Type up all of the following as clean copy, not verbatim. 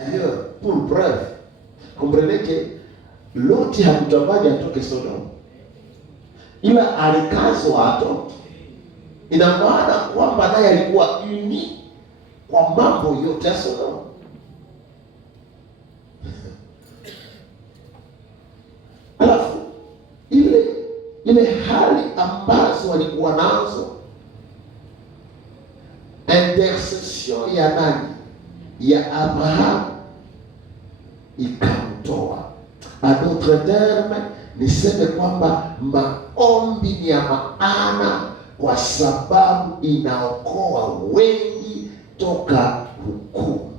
D'ailleurs, pour preuve, comprenez que Loti hakutamani atoke Sodoma, ila alikazwa atoke. Ina maana kwamba naye alikuwa uni kwa mambo yote ya Sodoma. Alafu ile hali ambazo walikuwa nazo, intercession ya nani? Ya Abraham ikamtoa. A d'autres termes, niseme kwamba maombi ni ya maana kwa sababu inaokoa wengi toka hukumu.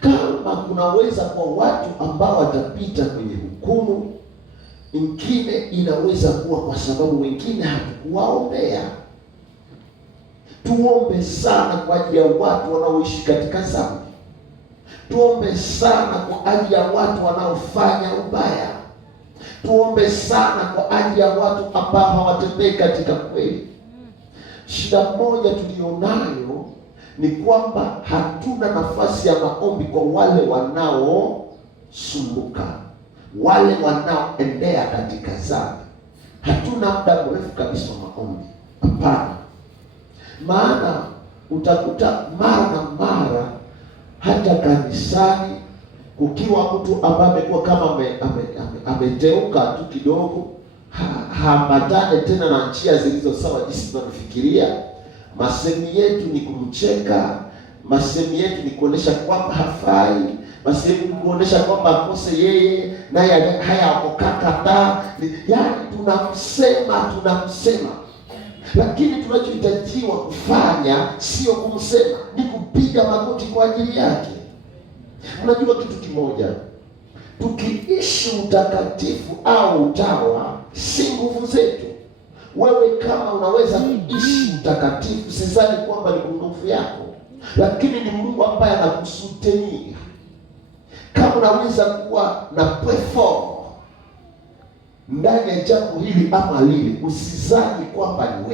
Kama kunaweza kwa watu ambao watapita kwenye hukumu, ingine inaweza kuwa kwa sababu wengine hatukuwaombea. Tuombe sana kwa ajili ya watu wanaoishi katika dhambi. Tuombe sana kwa ajili ya watu wanaofanya ubaya. Tuombe sana kwa ajili ya watu ambao hawatembei katika kweli. Shida moja tulionayo ni kwamba hatuna nafasi ya maombi kwa wale wanaosumbuka, wale wanaoendea katika dhambi. Hatuna muda mrefu kabisa wa maombi. Hapana. Maana utakuta mara na mara hata kanisani kukiwa mtu ambaye amekuwa kama ameteuka tu kidogo, haambatane tena na njia zilizo sawa jinsi tunafikiria. Masemi yetu ni kumcheka, masemi yetu ni kuonesha kwamba hafai, masemi ni kuonesha kwamba akose yeye naye hayaokakata. Yaani tunamsema. Lakini tunachohitajiwa kufanya sio kumsema, ni kupiga magoti kwa ajili yake. Unajua kitu kimoja, tukiishi utakatifu au utawa si nguvu zetu. Wewe kama unaweza kuishi utakatifu, sidhani kwamba ni nguvu yako, lakini ni Mungu ambaye anakusutenia. Kama unaweza kuwa na perform ndani ya jambo hili ama lile, usizani kwamba ni